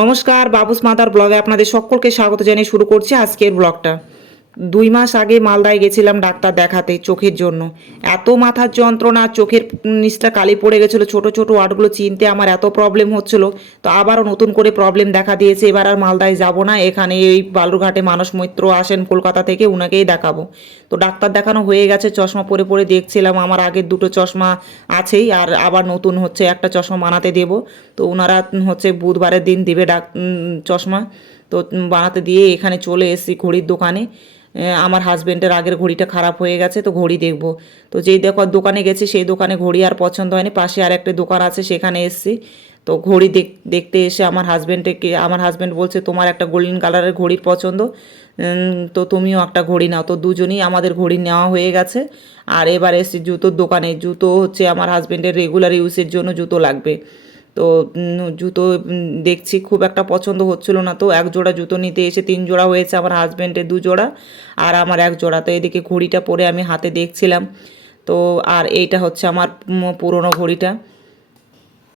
নমস্কার, বাবুস মাদার ব্লগে আপনাদের সকলকে স্বাগত জানিয়ে শুরু করছি আজকের ব্লগটা। 2 মাস আগে মালদায় গেছিলাম ডাক্তার দেখাতে চোখের জন্য। এত মাথার যন্ত্রণা, চোখের নিচটা কালি পড়ে গেছিলো, ছোট ছোট ওয়ার্ডগুলো চিনতে আমার এত প্রবলেম হচ্ছিল। তো আবারও নতুন করে প্রবলেম দেখা দিয়েছে। এবার আর মালদায় যাব না, এখানে এই বালুরঘাটে মানস মৈত্র আসেন কলকাতা থেকে, উনাকেই দেখাবো। তো ডাক্তার দেখানো হয়ে গেছে, চশমা পরে পরে দেখছিলাম। আমার আগের দুটো চশমা আছেই, আর আবার নতুন হচ্ছে একটা চশমা বানাতে দেব। তো ওনারা হচ্ছে বুধবারের দিন দেবে চশমা। তো বানাতে দিয়ে এখানে চলে এসেছি ঘড়ির দোকানে। আমার হাজব্যান্ডের আগের ঘড়িটা খারাপ হয়ে গেছে, তো ঘড়ি দেখব। তো যেই দোকানে গেছি সেই দোকানে ঘড়ি আর পছন্দ হয়নি, পাশে আর একটা দোকান আছে সেখানে এসেছি। তো ঘড়ি দেখতে এসে আমার হাজব্যান্ড বলছে তোমার একটা গোল্ডেন কালারের ঘড়ির পছন্দ, তো তুমিও একটা ঘড়ি নাও। তো দুজনেই আমাদের ঘড়ি নেওয়া হয়ে গেছে। আর এবার এসেছি জুতোর দোকানে। জুতো হচ্ছে আমার হাজব্যান্ডের রেগুলার ইউজের জন্য জুতো লাগবে। তো জুতো দেখছি, খুব একটা পছন্দ হচ্ছিল না। তো এক জোড়া জুতো নিতে এসে 3 জোড়া হয়েছে, আমার হাজব্যান্ডের 2 জোড়া আর আমার 1 জোড়া। তো এদিকে ঘড়িটা পরে আমি হাতে দেখছিলাম। তো আর এইটা হচ্ছে আমার পুরনো ঘড়িটা।